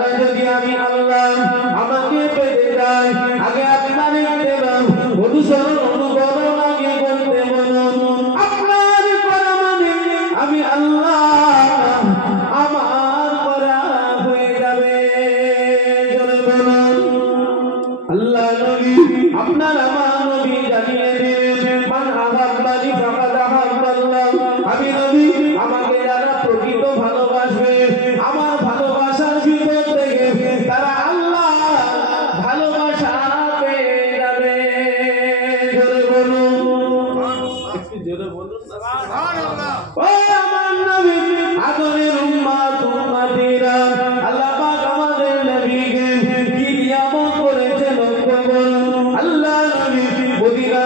দ্বারা যদি আমি আল্লাহ আমাকে পেতে যাই, আগে আপনার ইত্তেবা অনুসরণ অনুকরণ আগে করতে বলুন। আপনার করা মানে আমি আল্লাহ আমার করা হয়ে যাবে। আল্লাহ নবী আপনার আমার নবী জানিয়ে দিলেন, মান আহাব্বানি ফাকাদ আহাব্বাল্লাহ। আমি নবী আমাকে যারা প্রকৃত ভালোবাসবে, আমার ভালোবাসার ভিতর থেকে তারা আল্লাহ ভালোবাসা পেয়ে যাবে। জোরে বলুন, একটু জোরে বলুন সুবহানাল্লাহ। ও আমার নবী আদরের উম্মত উম্মতিরা, আল্লাহ পাক আমাদের নবীকে কি নিয়ামত করেছেন লক্ষ্য করুন। আল্লাহ নবী মদিনা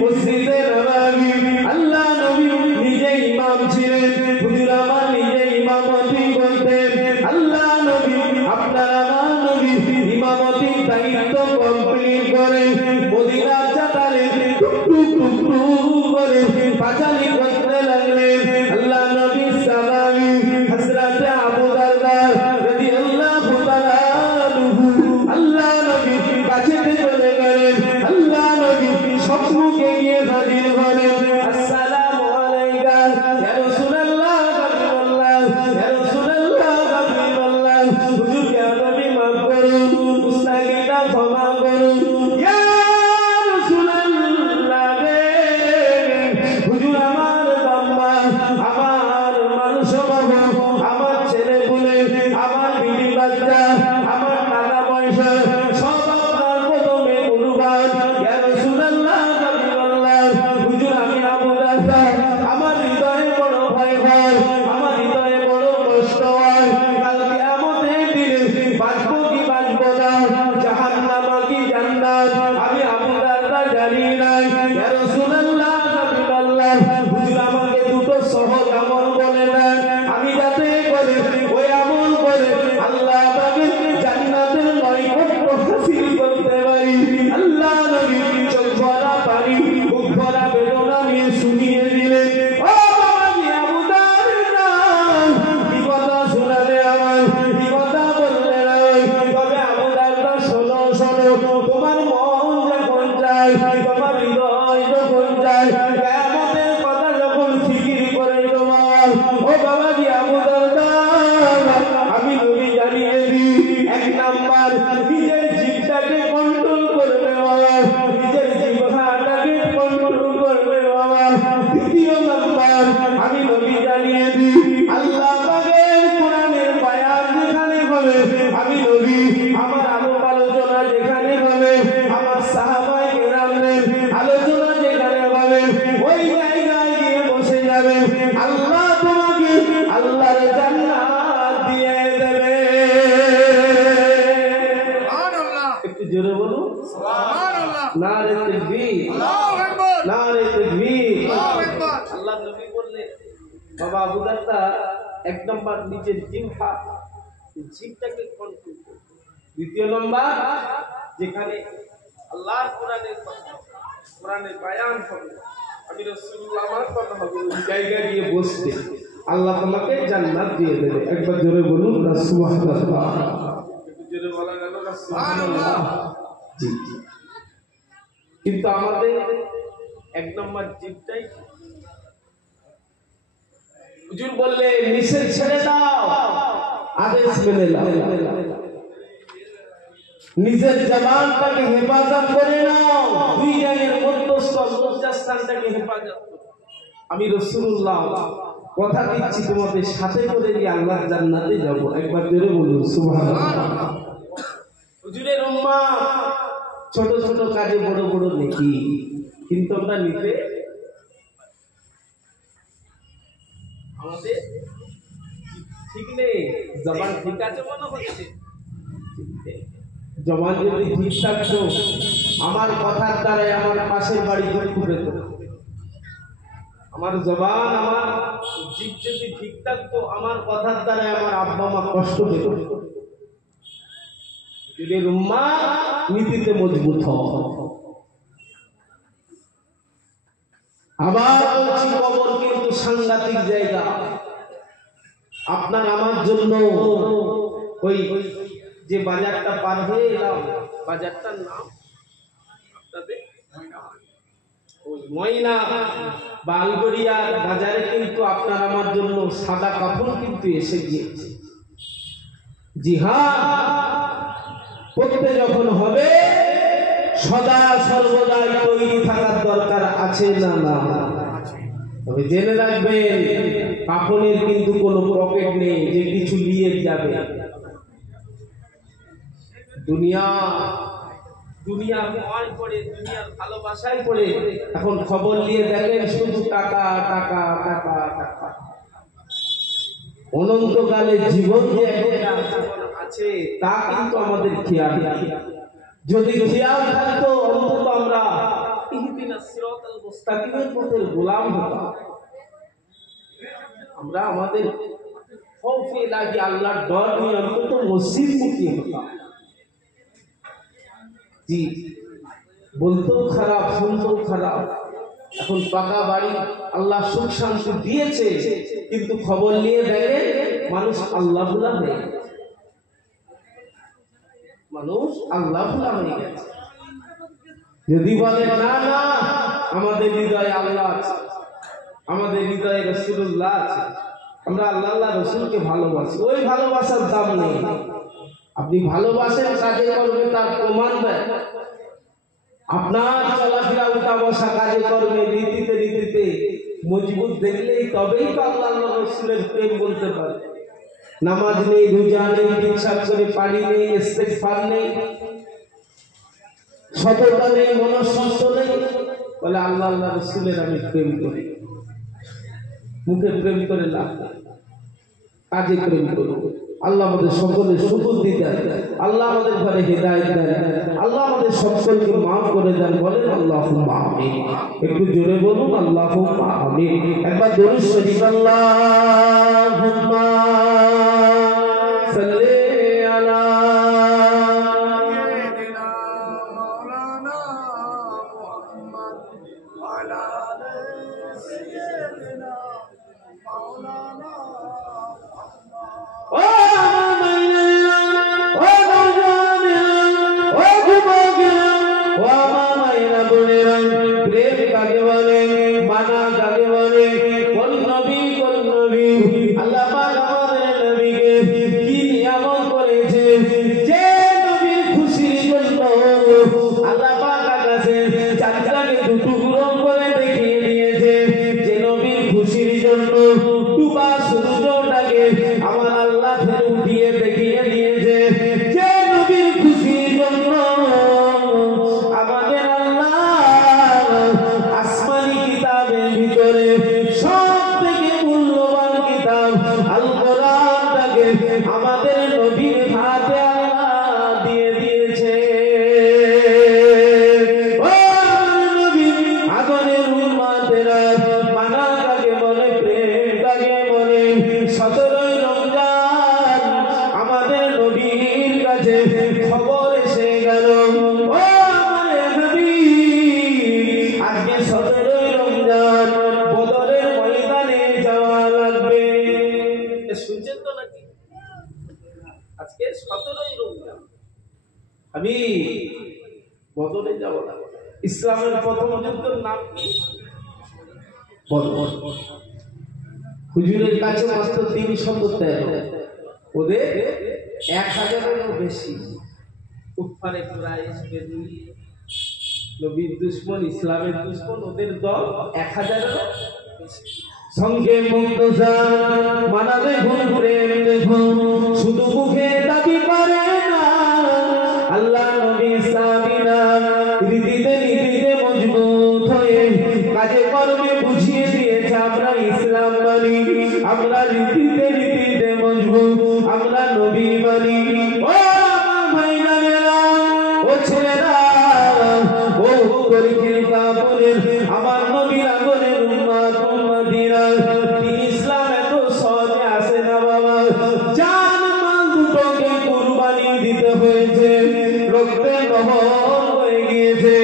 মসজিদে নববী, আল্লাহ নবী নিজে ইমাম ছিলেন, হুজুর আমার নিজে ইমামতি করতেন। আল্লাহ নবী আপনার আমার নবী ইমামতির দায়িত্ব কমপ্লিট করে মদিনা চাতালে টুক টুক টুক করে পাঁচালি করতে লাগলেন। আল্লাহ নবী সালামি হযরত আবু দারদা রাদিয়াল্লাহু তাআলা আনহু আল্লাহ নবী কাছে চলে গেলেন। আল্লাহ নবী সম্মুখে গিয়ে হাজির হলেন। আসসালামু আলাইকা ইয়া রাসূলুল্লাহ, হাবিবাল্লাহ, ইয়া রাসূলুল্লাহ, হাবিবাল্লাহ। হুজুর কে নবী মাফ করুন, মুস্তাগিরা ক্ষমা করুন। ইয়া রাসূলুল্লাহ রে, হুজুর আমার বাবা, আমার মানুষ বাবা, আমার ছেলে পুলে, আমার বিবি বাচ্চা, আমার টাকা পয়সা সব আপনার কদমে কুরবান। ইয়া রাসূলুল্লাহ, হাবিবাল্লাহ। হুজুর আমি আবু দারদা, আমার হৃদয়ে বড় ভয় হয়, আমার হৃদয়ে বড় কষ্ট হয়। কাল কিয়ামতের দিনে বাঁচবো কি বাঁচবো না, জাহান্নাম কি জান্নাত, আমি আবু দারদা জানি নাই। ইয়া রাসূলুল্লাহ, হাবিবাল্লাহ। হুজুর আমাকে দুটো সহজ আমল বলে দেন, আমি যাতে করে ওই আমল করে আল্লাহ পাকের জান্নাতের নৈকট্য হাসিল করতে পারি। আল্লাহ নবী চোখ ভরা পানি, বুক ভরা বেদনা নিয়ে শুনিয়ে দিলেন। ও বাবাজি আবু দারদা, কি কথা শোনালে আমার, কি কথা বললে নাই। তবে আবু দারদা শোনো শোনো, তোমার মন যখন চায়, তোমার হৃদয় যখন চায়, কিয়ামতের কথা যখন ফিকির করে তোমার, ও বাবাজি আবু দারদা, আমি নবী জানিয়ে দিই, এক নাম্বার নিজের জিহ্বাটাকে কন্ট্রোল করবে বাবা, নিজের জিহ্বাটাকে কন্ট্রোল করবে বাবা। দ্বিতীয় নাম্বার আমি নবী জানিয়ে দিই, আল্লাহ পাকের কোরআনের বায়ান যেখানে হবে, আমি নবী আমার আলোক আলোচনা যেখানে হবে, আমার সাহাবায়ে কেরামদের আলোচনা যেখানে হবে, ওই জায়গায় গিয়ে বসে যাবে। আল্লাহ তোমাকে আল্লাহর জান্নাত দিয়ে দেবে। সুবহানাল্লাহ, একটু জোরে বলুন সুবহানাল্লাহ। নারে তাকবীর, আল্লাহু আকবার, নারে তাকবীর, আল্লাহু আকবার। আল্লাহ নবী বললেন, বাবা আবু দারদা, এক নম্বর নিজের জিহ্বাটাকে কন্ট্রোল করো। দ্বিতীয় নম্বর যেখানে আল্লাহর কোরআনের কথা, কোরআনের বায়ান হবে, আমি রাসূলুল্লাহ আমার কথা হবে, ওই জায়গায় গিয়ে বসতে আল্লাহ তোমাকে জান্নাত দিয়ে দেবে। একবার জোরে বলুন না সুবহানাল্লাহ। একটু জোরে বলা গেল না সুবহানাল্লাহ। জি জি। কিন্তু আমাদের এক নম্বর জিহ্বাটাই, হুজুর বললে নিষেধ ছেড়ে দাও, আদেশ মেনে নাও। নিজের জবানটাকে হেফাজত করে নাও, দুই জায়গার মধ্যস্থ লজ্জাস্থানটাকে হেফাজত করো। আমি রাসূলুল্লাহ কথা দিচ্ছি, তোমাদের সাথে করে নিয়ে আল্লাহর জান্নাতে যাব। একবার জোরে বলুন সুবহানাল্লাহ। হুজুরের উম্মাহ, ছোট ছোট কাজে বড় বড় নেকি, কিন্তু আমরা নিতে আমাদের ঠিক নেই। জবান ঠিক আছে মনে হচ্ছে, জবান যদি ঠিক থাকতো, আমার কথার দ্বারাই আমার পাশের বাড়ি দুঃখ পেত। আমার জবান, আমার জিভ যদি ঠিক থাকতো, আমার কথার দ্বারাই আমার আব্বা মা কষ্ট পেত। যদি উম্মাহ নীতিতে মজবুত হয়। আবার বলছি, কবর কিন্তু সাংঘাতিক জায়গা। আপনার আমার জন্য ওই যে বাজারটা পার হয়ে এলাম, বাজারটার নাম আপনাদের ওই ময়না বালগড়িয়ার বাজারে কিন্তু আপনার আমার জন্য সাদা কাপড় কিন্তু এসে গিয়েছে। জিহাদ করতে যখন হবে সদা সর্বদাই তৈরি থাকার দরকার আছে না? না। তবে জেনে রাখবেন কাপড়ের কিন্তু কোনো পকেট নেই যে কিছু নিয়ে যাবে। দুনিয়া ভয় করে, দুনিয়ার ভালোবাসায় পড়ে এখন খবর নিয়ে দেখেন শুধু টাকা টাকা টাকা টাকা। অনন্তকালে জীবন যে আছে তা কিন্তু আমাদের খেয়াল নেই। যদি খেয়াল থাকতো অন্তত আমরা ইহদিনাস সিরাতাল মুস্তাকিমের পথের গোলাম হতাম। আমরা আমাদের খৌফে লাগি আল্লাহর ডর নিয়ে অন্তত মসজিদ মুখী হতাম। জি, বলতেও খারাপ, শুনতেও খারাপ। এখন পাকা বাড়ি আল্লাহ সুখ শান্তি দিয়েছে, কিন্তু খবর নিয়ে দেখে মানুষ আল্লাহ ভুলা হয়ে গেছে। মানুষ আল্লাহ ভুলা হয়ে গেছে। যদি বলে না না আমাদের হৃদয়ে আল্লাহ আছে, আমাদের হৃদয়ে রাসূলুল্লাহ আছে, আমরা আল্লাহ আল্লাহ রাসূলকে ভালোবাসি, ওই ভালোবাসার দাম নেই। আপনি ভালোবাসেন কাজে করবে তার প্রমাণ দেয়। আপনার চলাফেরা উঠা বসা কাজে করবে রীতিতে রীতিতে মজবুত দেখলেই তবেই তো আল্লাহ আল্লাহ রাসূলের প্রেম বলতে পারে। নামাজ নেই, রোজা নেই, বিশ্বাস করে পানি নেই, ইস্তেগফার নেই, সততা নেই, মনঃসংযম নেই, বলে আল্লাহ আল্লাহ রাসূলের আমি প্রেম করি। মুখে প্রেম করে লাভ নেই, কাজে প্রেম করব। আল্লাহ আমাদের সকলের সুবুদ্ধি দেন, আল্লাহ আমাদের ঘরে হেদায়েত দেন, আল্লাহ আমাদের সকলকে মাফ করে দেন। বলেন আল্লাহুম্মা আমিন। একটু জোরে বলুন আল্লাহুম্মা আমিন। একবার দরুদ শরীফ আল্লাহুম্মা সাল্লি আলা সাইয়্যিদিনা মাওলানা মুহাম্মদ ওয়া আলা আলি সাইয়্যিদিনা মাওলানা ইসলামের প্রথম যুদ্ধের নাম কি? বদর। হুজুরের কাছে মাত্র 313, ওদের 1000-এরও বেশি। কুফারে কুরাইশ, বেদুইন, নবীর দুশমন, ইসলামের দুশমন, ওদের দল 1000-এরও বেশি। সঙ্গে মুক্তজান মানাবে ভুল প্রেম দেখো, শুধু মুখে দাবি করে না আল্লাহ নবী সাবিনা, রীতিতে রীতিতে মজবুত হয়ে কাজে কর্মে বুঝিয়ে দিয়েছে আমরা ইসলাম মানি, আমরা রীতিতে রীতিতে মজবুত, আমরা নবী মানি। ও ভাইরা, ও ছেলেরা, ও করিখিল কাপড়ের আমার নবীর আগরের উম্মত উম্মতিরা, তিনি ইসলাম এত সহজে আসে না বাবা। জান মাল দুটোকে কুরবানি দিতে হয়েছে, রক্তে নহর হয়ে গিয়েছে,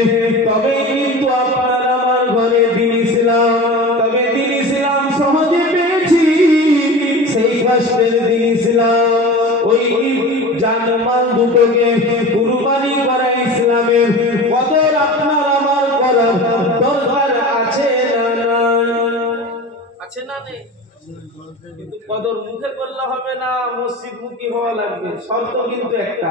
তবে কিন্তু আপনার আমার ঘরে দিন ইসলাম, তবে দিন ইসলাম সহজে পেয়েছি, সেই কষ্টের দিন ইসলাম ওই জানমাল দুটোকে কুরবানি করা ইসলামের কদর আপনার আমার করার দরকার আছে না নাই? আছে না নেই? কিন্তু কদর মুখে করলে হবে না, মসজিদ মুখী হওয়া লাগবে। শর্ত কিন্তু একটা,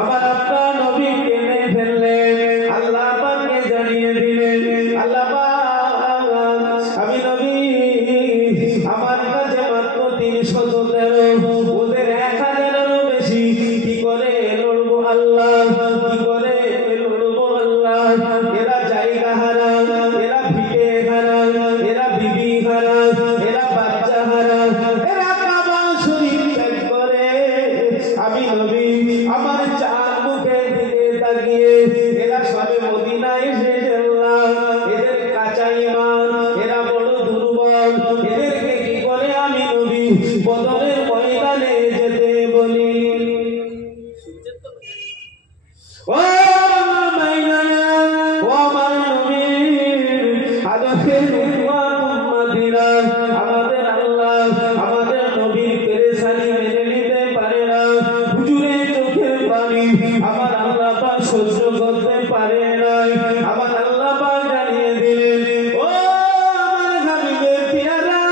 আমার আপনার নবী টেনে ফেললেন, আল্লাহ পাককে জানিয়ে দিলেন, আল্লাহ পাক আমি নবী আমার কাছে মাত্র 313, ওদের 1000-এরও বেশি, কি করে লড়বো আল্লাহ, কি করে লড়বো আল্লাহ? এরা জায়গা হারা, এরা ভিটে হারা, এরা বিবি হারা, এরা বাচ্চা হারা, এরা কাবা শরীফ ত্যাগ করে। আমি নবী আমার চার মুখের দিকে তাকিয়ে, এরা সবে মদিনায় এসেছে আল্লাহ, এদের কাঁচা ঈমান, এরা বড় দুর্বল, এদেরকে কি করে আমি নবী বদরের ময়দানে যেতে বলি? ও মাইনা, ও আমার নবী, আদর্শের উম্মতিরা, আমাদের আল্লাহ আমাদের নবীর পেরেশানি মেনে নিতে পারে না। হুজুরের চোখের পানি আমার আল্লাহ পাক সহ্য করতে পারে না। আমার আল্লাহ পাক জানিয়ে দিলেন, ও আমার হাবিবের পিয়ারা,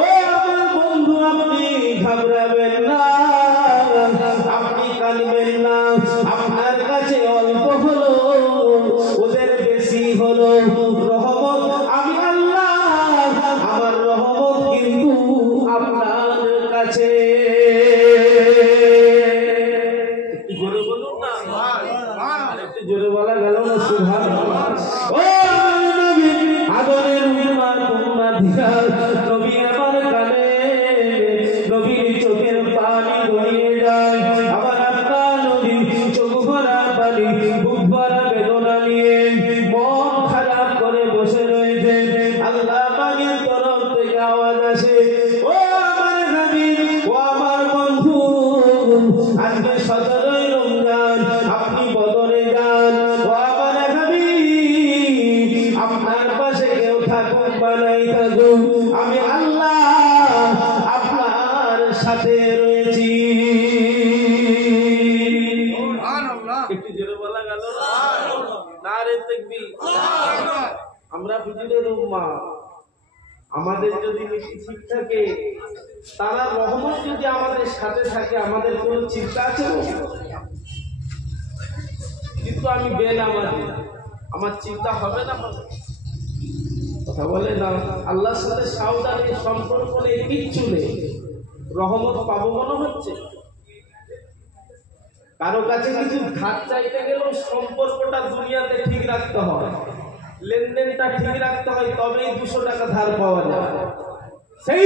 ও আমার বন্ধু, আপনি ঘাবড়াবেন না, আপনি কাঁদবেন না। আপনার কাছে অল্প হলো, ওদের বেশি হলো রহমত। আমি আল্লাহ আমার রহমত কিন্তু আপনার কাছে। একটু জোরে বলুন না, আর একটু জোরে বলা গেল না? সুবহানাল্লাহ। ও নবী আদরের উম্মতিরা, নবী আমার কানে নবীর চোখের পানি গড়িয়ে যায়। আমার আপনার নবী চোখ ভরা পানি, বুক ভরা বেদনা নিয়ে মন খারাপ করে বসে রয়েছে। আল্লাহ পাকের তরফ থেকে আওয়াজ আসে, ও আমার হাবিব, ও আমার বন্ধু, আজকে 17ই রমজান, আপনি বদরে যান। ও আমার হাবিব, আপনার পাশে কেউ থাকুক বা নাই থাকুক, আমি আল্লাহ আপনার সাথে রয়েছি। একটু জোরে বলা গেল না? রে তাকবীর। আমরা হুজুরের উম্মাহ, আমাদের যদি নীতি ঠিক থাকে, তারা রহমত যদি আমাদের সাথে থাকে, আমাদের কোনো চিন্তা আছে? কিন্তু আমি বেনামাজি, আমার চিন্তা হবে না? কথা বলে না? আল্লাহর সাথে সাউদানি সম্পর্ক নেই, কিচ্ছু নেই, রহমত পাবো মনে হচ্ছে? কারো কাছে কিছু ধার চাইতে গেলেও সম্পর্কটা দুনিয়াতে ঠিক রাখতে হয়, লেনদেনটা ঠিক রাখতে হয়, তবেই 200 টাকা ধার পাওয়া যায়। সেই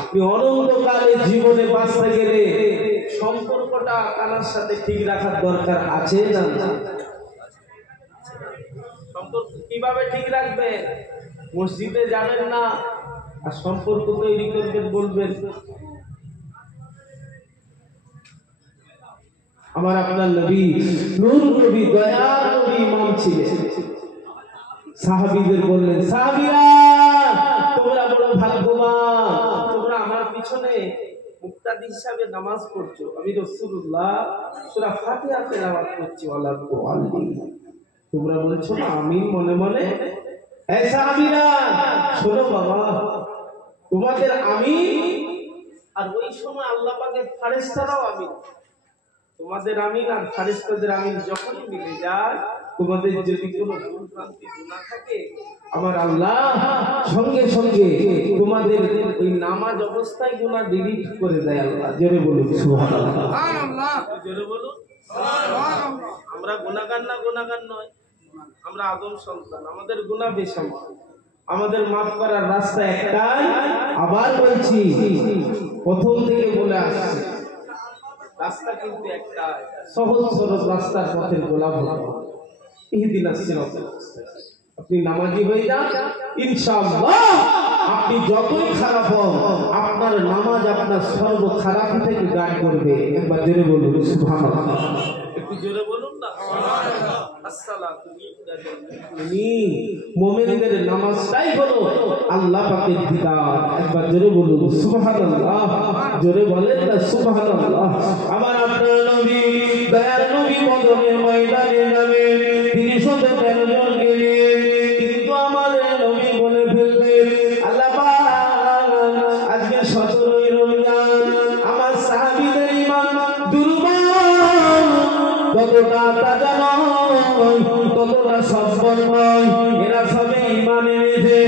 আপনি অনন্তকালে জীবনে বাঁচতে গেলে সম্পর্কটা কানার সাথে ঠিক রাখার দরকার আছে না? সম্পর্ক কিভাবে ঠিক রাখবে? মসজিদে যাবেন না, আর সম্পর্ক তৈরি করবেন বলবেন। আমার আপনার নবী নূর নবী, দয়ার নবী, ইমাম ছিলেন। সাহাবীদের বললেন, সাহাবীরা তোমরা বড় ভাগ্যবান, তোমরা আমার পিছনে মুক্তাদি হিসাবে নামাজ পড়ছো, আমি রাসূলুল্লাহ সূরা ফাতিহা তেলাওয়াত করছি, ওয়ালা তুআল্লিম, তোমরা বলছো না আমিন মনে মনে। এই সাহাবীরা শোনো বাবা, তোমাদের আমিন আর ওই সময় আল্লাহ পাকের ফেরেশতারাও আমিন, তোমাদের আমিন আর ফেরেশতাদের আমিন যখনই মিলে যায়, তোমাদের যদি কোনো ভুলভ্রান্তি গুনাহ থাকে, আমার আল্লাহ সঙ্গে সঙ্গে তোমাদের ওই নামাজ অবস্থায় গুনাহ ডিলিট করে দেয়। আল্লাহ জোরে বলুন সুবহানাল্লাহ, সুবহানাল্লাহ, জোরে বলুন সুবহানাল্লাহ। আমরা গুনাহগার না? গুনাহগার নয়, আমরা আদম সন্তান, আমাদের গুনাহ বেসামাল, আমাদের মাফ করার রাস্তা একটাই। আবার বলছি, প্রথম থেকে বলে আসছি, রাস্তা কিন্তু একটা, সহজ সরল রাস্তার পথের গোলাম হতে হবে। ইহদিনাস সিরাতাল মুস্তাকিম। আপনি নামাজি হয়ে যান, ইনশাআল্লাহ আপনি যতই খারাপ হন, আপনার নামাজ আপনার সর্ব খারাপ থেকে গাইড করবে। একবার জোরে বলুন সুবহানাল্লাহ, একটু জোরে বলুন না। না? আসসালাতু ইনদাল মুমিনদের নামাজটাই হলো আল্লাহ পাকের দিদার। একবার জোরে বলুন সুবহানাল্লাহ, জোরে বলেন না সুবহানাল্লাহ। আমার আপনার নবী, দয়ার নবী বদরের ময়দানে যাবেন 313 জনকে নিয়ে, কিন্তু আমাদের নবী বলে ফেললেন আল্লাহ পাক আজকে 17ই রমজান, আমার সাহাবীদের ঈমান দুর্বল, কতটা তাজা নয়, কতটা সফল নয়, এরা সবে ঈমান এনেছে,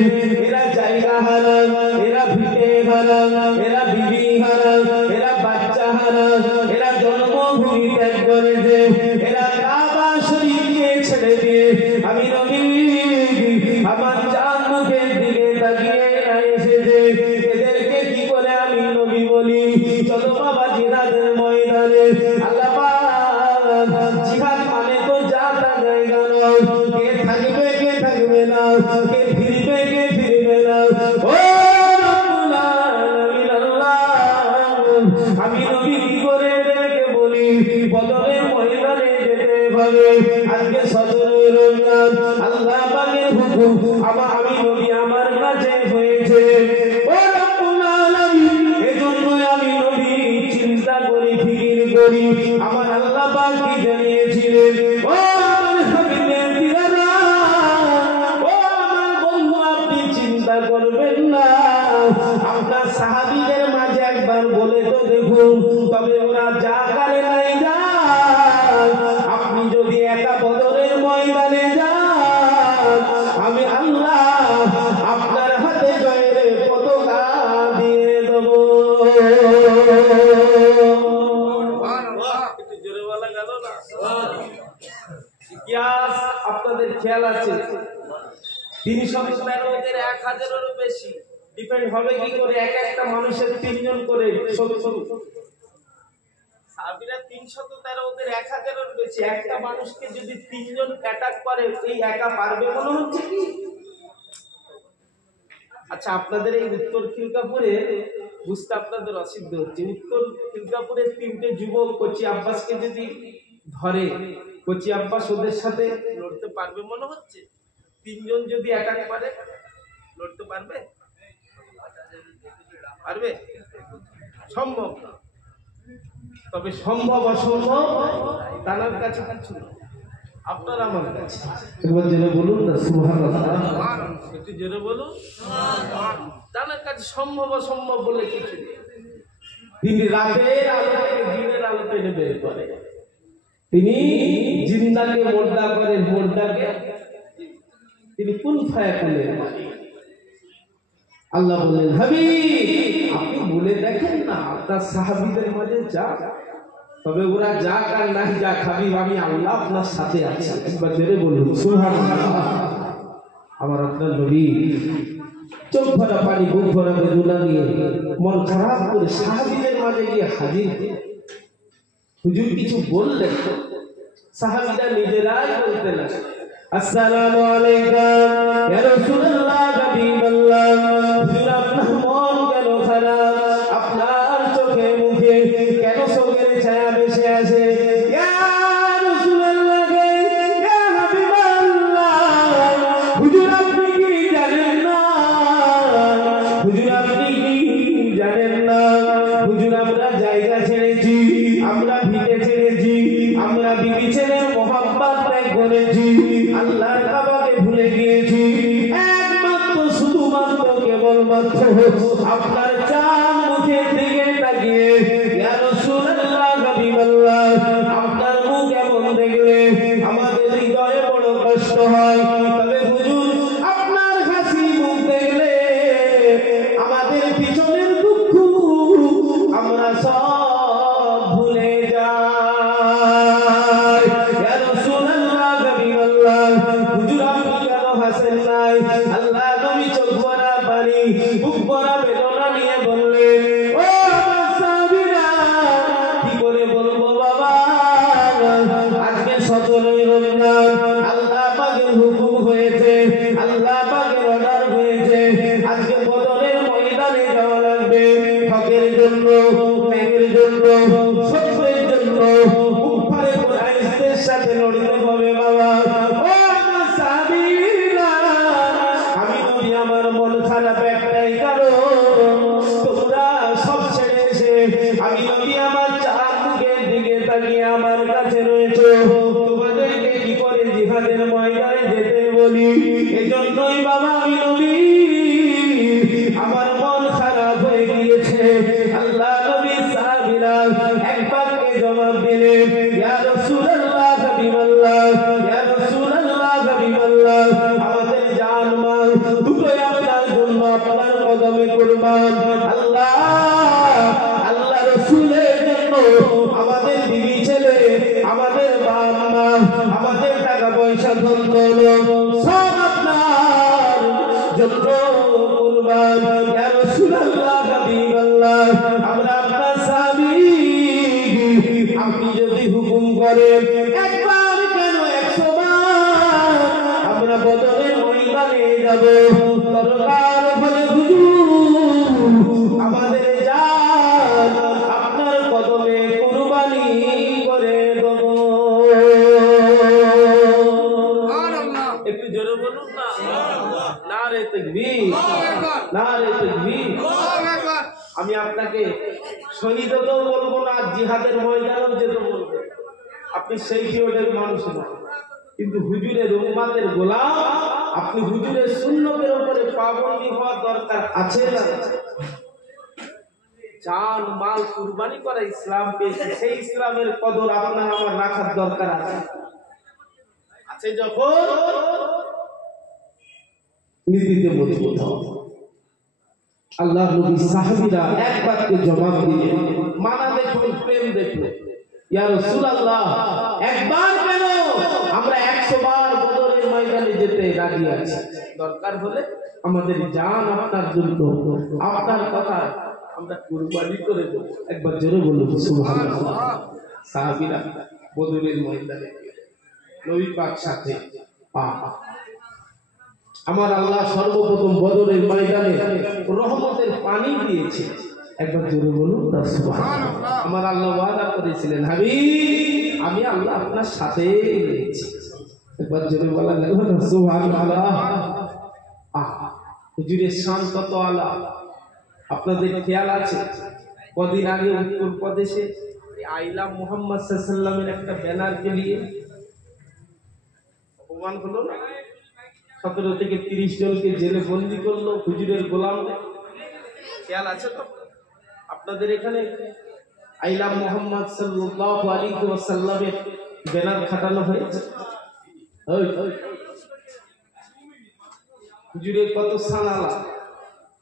এরা জায়গা হারান, এরা ভিটে হারান, এরা বিবি হারান, এরা বাচ্চা হারান, এরা জন্মভূমি ত্যাগ করেছে, এরা কাবা শরীফকে ছেড়ে দিয়ে আমি নবী আমার জান মুখের দিকে তাকিয়ে এরা এসেছে, এদেরকে কি করে আমি নবী বলি? চলো বাবা জিহাদের ময়দানে। আল্লাহ পাক জিহাদ মানে তো যাতা জায়গা নয়, কে থাকবে কে থাকবে না, কে ফিরবে কে ফিরবে না। ও রব্বুল আলামিন আল্লাহ, আমি নবী কি করে এদেরকে বলি বদরের ময়দানে যেতে হবে? আজকে 17ই রমজান, আল্লাহ পাকের হুকুম আমি নবী আমার কাছে হয়েছে। ও রব্বুল আলামিন, এজন্য আমি নবী চিন্তা করি, ফিকির করি, আমার আল্লাহ পাক কি জানিয়েছিলেন? ও আমার হাবিবের দিদারা, ও আমার বন্ধু, আপনি চিন্তা করবেন না, আপনার সাহাবীদের মাঝে একবার বলে তো দেখুন, তবে ওরা যা করে নাই যান, আপনি যদি একা বদরের ময়দানে যান, আমি আল্লাহ আপনার হাতে জয়ের পতাকা দিয়ে দেব। একটু জোরে বলা গেল না? ইতিহাস আপনাদের খেয়াল আছে, 313 1000-এরও বেশি। ডিপেন্ড হবে কি করে? এক একটা মানুষের 3 জন করে সাহাবীরা 313, ওদের 1000-এরও বেশি। একটা মানুষকে যদি 3 জন অ্যাটাক করে, এই একা পারবে মনে হচ্ছে কি? আচ্ছা, আপনাদের এই উত্তর খিলকাপুরে বুঝতে আপনাদের অসিদ্ধ হচ্ছে। উত্তর খিলকাপুরে 3টে যুবক কোচি আব্বাসকে যদি ধরে, কোচি আব্বাস ওদের সাথে লড়তে পারবে মনে হচ্ছে? 3 জন যদি অ্যাটাক করে লড়তে পারবে? পারবে? সম্ভব না। তবে সম্ভব অসম্ভব তার কাছে কিছু না, আপনার আমার কাছে। একবার জেনে বলুন না সুবহানাল্লাহ, একটু জোরে বলুন। তার কাছে সম্ভব অসম্ভব বলে কিছু নেই। তিনি রাতের আলোকে দিনের আলোতে বের করে, তিনি জিন্দাকে মুর্দা করেন, মুর্দাকে তিনি কুন ফায়াকুনের মালিক। আল্লাহ বললেন হাবিব, আপনি বলে দেখেন না আপনার সাহাবীদের মাঝে যা, তবে ওরা যা আর নাই যা, হাবিব আমি আল্লাহ আপনার সাথে আছি। একবার জোরে বলুন সুবহানাল্লাহ। আমার আপনার নবী চোখ ভরা পানি, বুক ভরা বেদনা নিয়ে, মন খারাপ করে সাহাবীদের মাঝে গিয়ে হাজির। হুজুর কিছু বললেন, সাহাবীরা নিজেরাই বলতে লাগলেন আসসালামু আলাইকুম ইয়া রাসূলুল্লাহ, হাবিবাল্লাহ, হুজুর আপনার মন কেন খারাপ? আপনার চোখে মুখে কেন শোকের ছায়া ভেসে আসে? ইয়া রাসূলুল্লাহ, ইয়া হাবিবাল্লাহ, হুজুর আপনি কি জানেন না? হুজুর আপনি কি জানেন না? হুজুর আমরা জায়গা ছেড়েছি, আমরা ভিটে ছেড়েছি, আমরা বিবি ছেড়ে মোহাব্বত ত্যাগ করেছি, আল্লাহর কাবাকে ভুলে গিয়েছি, একমাত্র শুধুমাত্র কেবলমাত্র আপনার চাঁদ মুখের দিকে তাকিয়ে ইয়া রাসূলুল্লাহ, হাবিবাল্লাহ, আপনার মুখ এমন দেখলে আমাদের হৃদয়ে বড় কষ্ট হয়। তবে হুজুর আপনার হাসি মুখ দেখলে আমাদের পিছনের দুঃখ আমরা সব ভুলে যাই। ইয়া রাসূলুল্লাহ, হাবিবাল্লাহ, হুজুর আপনি কেন হাসেন নাই? আল্লাহ নবী চোখ ভরা পানি, বুক ভরা বেদনা নিয়ে বললেন, ও আমার সাহাবীরা, কি করে বলবো বাবা, আজকে 17ই রমজান, আল্লাহ পাকের হুকুম হয়েছে, আল্লাহ পাকের অর্ডার হয়েছে, আজকে বদরের ময়দানে যাওয়া লাগবে। হকের জন্য, ন্যায়ের জন্য, সত্যের জন্য, কুফারে কুরাইশদের সাথে লড়তে ময়দানে যেতে বলি। এজন্যই বাবা আমি নবী আমার মন খারাপ হয়ে গিয়েছে। আল্লাহ নবী সাহাবীরা একবারকে জবাব দিলেন, ইয়া রাসূলুল্লাহ হাবিবাল্লাহ, ইয়া রাসূলুল্লাহ হাবিবাল্লাহ, আমাদের জান মাল দুটোই আপনার জন্য আপনার কদমে কুরবান। আল্লাহ আল্লাহ রাসূলের জন্য আমাদের বিবি ছেলে, আমাদের বাবা মা, আমাদের টাকা পয়সা ধন দৌলত সব আপনার জন্য কুরবান। ইয়া রাসূলুল্লাহ হাবিবাল্লাহ, আমরা আপনার সাহাবী, আপনি যদি হুকুম করেন একবার কেন 100 বার আমরা বদরের ময়দানে যাব। দরকার হলে হুজুর আমাদের জান আপনার কদমে কুরবানি করে দেব। একটু জোরে বলুন না, নারে তাকবীর, নারে তাকবীর। আমি আপনাকে শহীদ হতেও বলবো না, জিহাদের ময়দানেও যেতে বলবো, আপনি সেই পিরিয়ডের মানুষ না, কিন্তু হুজুরের উম্মতের গোলাম, আপনি হুজুরের সুন্নতের উপরে পাবন্দী হওয়ার দরকার আছে না? জান মাল কুরবানি করা ইসলাম পেয়েছে, সেই ইসলামের কদর আপনার আমার রাখার দরকার আছে। আছে যখন নীতিতে মজবুত হবে। আল্লাহ নবী সাহাবীরা একবারকে জবাব দিলেন, মানা দেখুন, প্রেম দেখুন, ইয়া রাসূলুল্লাহ একবার কেন, আমরা 100 বার বদরের ময়দানে যেতে রাজি আছি। দরকার হলে আমাদের জান আপনার জন্য, আপনার কথা আমরা কুরবানি করে দেব। একবার জোরে বলুন সুবহানাল্লাহ। সাহাবীরা বদরের ময়দানে নবী পাক সাথে আমার আল্লাহ সর্বপ্রথম বদরের ময়দানে রহমতের পানি দিয়েছে। একবার জোরে বলুন না সুবহানাল্লাহ। আমার আল্লাহ ওয়াদা করেছিলেন, হাবিব আমি আল্লাহ আপনার সাথে রয়েছি। একবার জোরে বলা লাগবে না সুবহানাল্লাহ। হুজুরের শান কত আলা, আপনাদের খেয়াল আছে কদিন আগে উত্তর প্রদেশে আইলা মুহাম্মদ সাল্লাল্লাহু আলাইহি ওয়াসাল্লামের একটা ব্যানারকে নিয়ে অপমান হলো না? 17 থেকে 30 জনকে জেলে বন্দী করলো হুজুরের গোলামদের। খেয়াল আছে তো? আপনাদের এখানে আইলা মুহাম্মদ সাল্লাল্লাহু আলাইহি ওয়াসাল্লামের ব্যানার খাটানো হয়েছে। হুজুরের কত সানালা,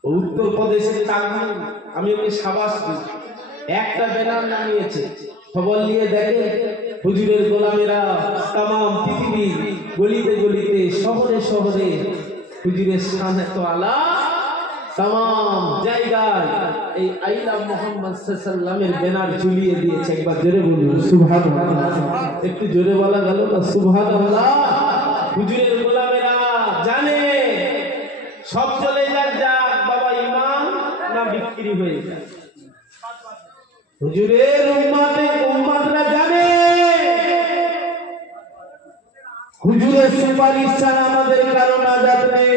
উত্তর প্রদেশের টাঙ্গাইল, আমি ওকে সাবাস দিই, একটা ব্যানার নামিয়েছে। খবর নিয়ে দেখে হুজুরের গোলামেরা তামাম পৃথিবী গলিতে গলিতে শহরে শহরে হুজুরের শান এত আলা, তামাম জায়গায় এই আইলা মুহাম্মদ সাল্লাল্লাহু আলাইহি ওয়াসাল্লামের ব্যানার ঝুলিয়ে দিয়েছে। একবার জোরে বলুন সুবহানাল্লাহ। একটু জোরে বলা গেল না সুবহানাল্লাহ। হুজুরের গোলামেরা জানে সব চলে যাক বাবা, ঈমান না বিক্রি হয়ে যায়। হুজুরের উম্মতরা জানে হুজুরের সুপারিশ ছাড়া আমাদের কারো নাজাত নেই।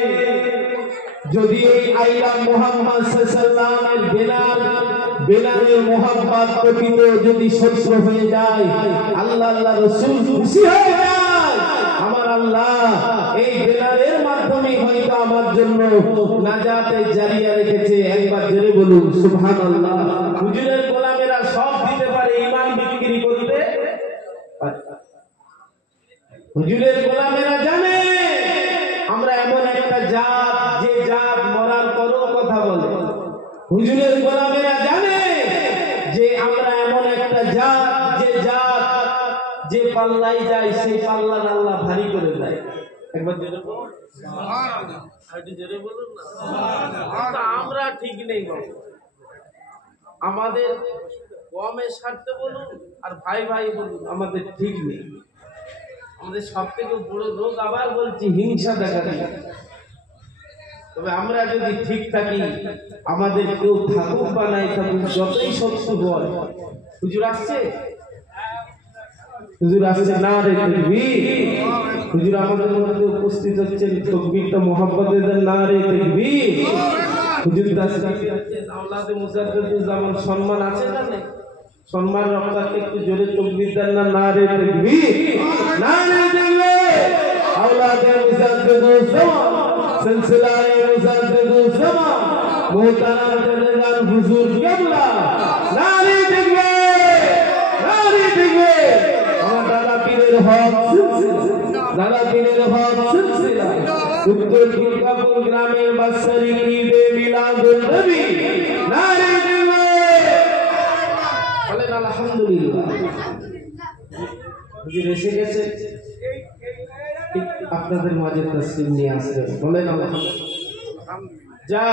যদি এই আইলা মুহাম্মদ সাল্লাল্লাহু আলাইহি ওয়াসাল্লামের বেলালের মুহাব্বত প্রকৃত যদি সত্য হয়ে যায়, আল্লাহ রাসূল খুশি হয়ে যায়, আমার আল্লাহ এই বেলালের মাধ্যমে হয়তো আমার জন্য নাজাতে জারিয়া রেখেছে। একবার জোরে বলুন সুবহানাল্লাহ। হুজুরের গোলামেরা সব দিতে পারে, ঈমান বিক্রি করতে পারে। হুজুরের গোলামেরা জানে আমরা এমন একটা জাত, যে জাত মরার পরও কথা বলে। হুজুরের গোলামেরা জানে যে আমরা এমন একটা জাত, যে জাত যে পাল্লাই যায় সেই পাল্লা আল্লাহ ভারী করে দেয়। একবার জোরে বলুন সুবহানাল্লাহ। একটু জোরে বলুন না সুবহানাল্লাহ। আমরা ঠিক নেই বাবা, আমাদের কমের স্বার্থে বলুন আর ভাই ভাই বলুন, আমাদের ঠিক নেই। আমাদের সব থেকে বড় রোগ, আবার বলছি, হিংসা দেখা দেয়। তবে আমরা যদি ঠিক থাকি, আমাদের কেউ থাকুক বা নাই থাকুক, যতই শত্রু হয়, হুজুর আসছে, হুজুর আসছে, না রে তাকবীর। হুজুর আমাদের মধ্যে উপস্থিত হচ্ছেন, তাকবীরটা মুহাব্বতে দেন, না রে তাকবীর। হুজুর দাসকে আওলাদে মুজাদ্দিদুল জামান সম্মান আছে না নেই? সম্মান রক্ষার্থে একটু জোরে তাকবীর দেন না, না রে তাকবীর, না রে তাকবীর। সিলসিলায়ে মুসাদ্দিদুস জামা মুহতারাম জেনারেল হুজুর কেবলা নারী দেখবে আমার দাদা পীরের হক সিলসিলা দাদা পীরের হক সিলসিলা উত্তর দুর্গাপুর গ্রামের বাৎসরিক ঈদে মিলাদুন নবী নারী দেখবে বলেন আলহামদুলিল্লাহ। হুজুর এসে গেছে, আপনাদের মাঝে তাসলিম নিয়ে আসবে, বলেন আলহামদুলিল্লাহ। যা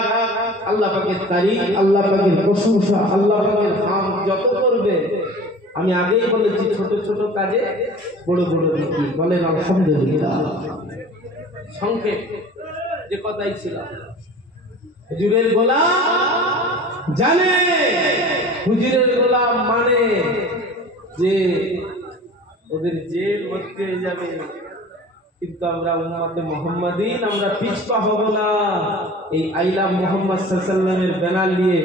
আল্লাহ পাকের তারিফ, আল্লাহ পাকের প্রশংসা, আল্লাহ পাকের হাম যত করবে, আমি আগেই বলেছি ছোট ছোট কাজে বড় বড় নেকি, বলেন আলহামদুলিল্লাহ। সংক্ষেপ যে কথাই ছিল, হুজুরের গোলাম জানে, হুজুরের গোলাম মানে যে ওদের জেল ভর্তি হয়ে যাবে, কিন্তু আমরা উম্মতে মুহাম্মাদিন আমরা পিছপা হব না। এই আইলা মুহাম্মদ সাল্লাল্লাহু আলাইহি ওয়াসাল্লামের ব্যানার নিয়ে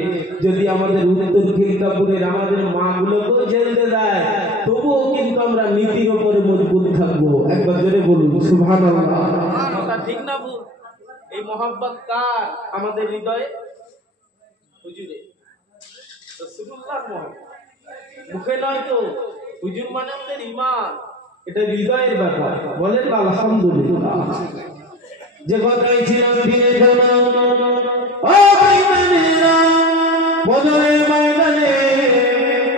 যদি আমাদের উত্তর খিলকাপুরের আমাদের মাগুলোকেও জেলতে দেয়, তবুও কিন্তু আমরা নীতির উপরে মজবুত থাকবো। একবার জোরে বলুন সুবহানাল্লাহ। কথা ঠিক না ভুল? এই মহব্বত কার আমাদের হৃদয়ে? হুজুরে রাসূলুল্লাহর মহব্বত, মুখে নয় তো। হুজুর মানে আমাদের ঈমান, এটা হৃদয়ের ব্যাপার, বলেন আলহামদুলিল্লাহ। যে কথাই ছিলাম দিনে জানো ও ভাইরা, বদরের ময়দানে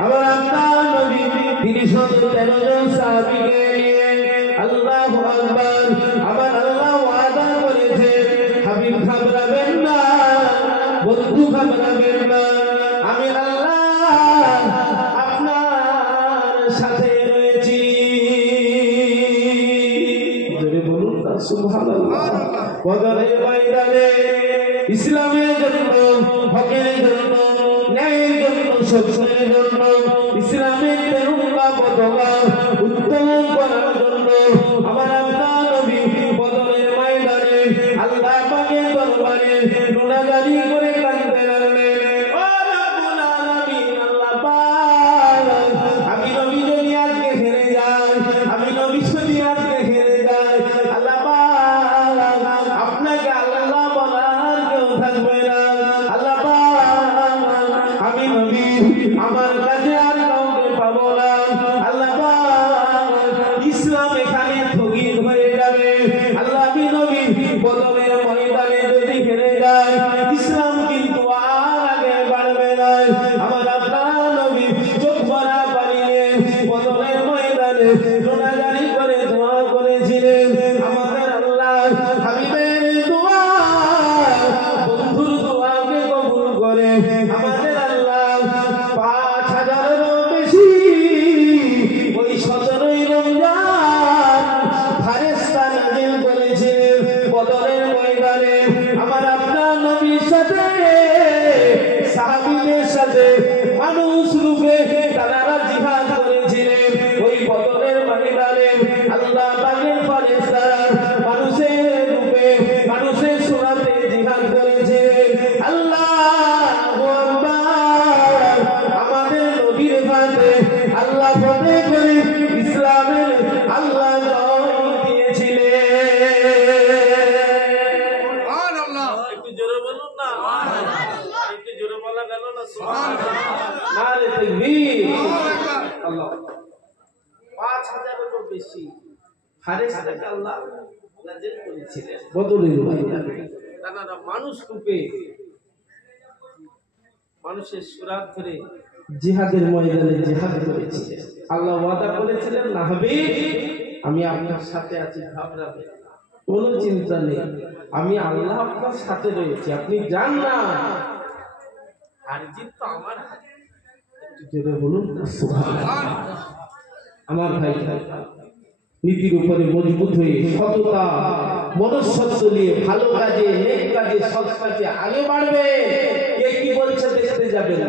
আমার আপনার নবী 313 জন সাহাবীকে নিয়ে আল্লাহু আকবার, আমার আল্লাহ ওয়াদা করেছে, হাবিব ঘাবড়াবেন না, বন্ধু ঘাবড়াবেন না, আমি আল্লাহ আপনার সাথে রয়েছি। বলুন না সুবহানাল্লাহ। বদরের ময়দানে ইসলামের জন্য, হকের জন্য, ন্যায়ের জন্য, সত্যের জন্য, ইসলামের তেরঙ্গা পতাকা উত্তোলন করার জন্য আমার আপনার নবী বদরের ময়দানে আল্লাহ পাকের দরবারে রোনাজারি করে কাঁদতে লাগলেন, ও রব্বুল আলামিন, আল্লাহ পাক, আমি নবী যদি আজকে হেরে যাই, আমি নবী যদি আজকে হেরে যাই, আল্লাহ পাক আপনাকে আল্লাহ বলার কেউ থাকবে না, আল্লাহ পাক আমি নবী আমার কাছে আর কাউকে পাবো না, আল্লাহ পাক ইসলাম এখানে স্থগিত হয়ে যাবে, আল্লাহ আমি নবী বদরের ময়দানে যদি হেরে যায়, ইসলাম কিন্তু আর আগে বাড়বে না। আমার আপনার নবী চোখ ভরা পানি নিয়ে বদরের ময়দানে রোনাজারি করে দোয়া করেছিলেন, আমাদের আল্লাহ হাবিবের দোয়া, বন্ধুর দোয়াকে কবুল করে আমাদের আল্লাহ 5000-এরও বেশি ওই 17ই রমজান ফেরেশতা নাযিল করেছিলেন বদরের ময়দানে আমার আপনার নবীর সাথে, সাহাবীদের সাথে মানুষ রূপে তারা জিহাদ করেছিলেন। ওই বদরের ময়দানে আল্লাহ পাকের ফেরেশতারা মানুষের রূপে, মানুষের সুরাতে জিহাদ করেছিলেন। আল্লাহু আকবার, আমাদের নবীর ফাতে আল্লাহ ফতে করে ইসলামের আল্লাহ জয় দিয়েছিলেন। সুবহানাল্লাহ। একটু জোরে বলুন না, একটু জোরে বলা গেল না? সুবহানাল্লাহ, নারে তাকবীর, আল্লাহ। 5000-এরও বেশি ফেরেশতাকে আল্লাহ নাযিল করেছিলেন বদরের ময়দানে। তারা মানুষ রূপে মানুষের সুরাত ধরে জিহাদের ময়দানে জিহাদ করেছিলেন। আল্লাহ ওয়াদা করেছিলেন, না হাবিব আমি আপনার সাথে আছি, ঘাবড়াবেন না, কোনো চিন্তা নেই, আমি আল্লাহ আপনার সাথে রয়েছি, আপনি যান না, আর জিত তো আমার হাতে। একটু জোরে বলুন সুবহানাল্লাহ। আমার ভাই নীতির উপরে মজবুত হয়ে সততা মনুষ্যত্ব নিয়ে ভালো কাজে, নেক কাজে, সৎ কাজে আগে বাড়বে। কে কি বলছে দেখতে যাবে না।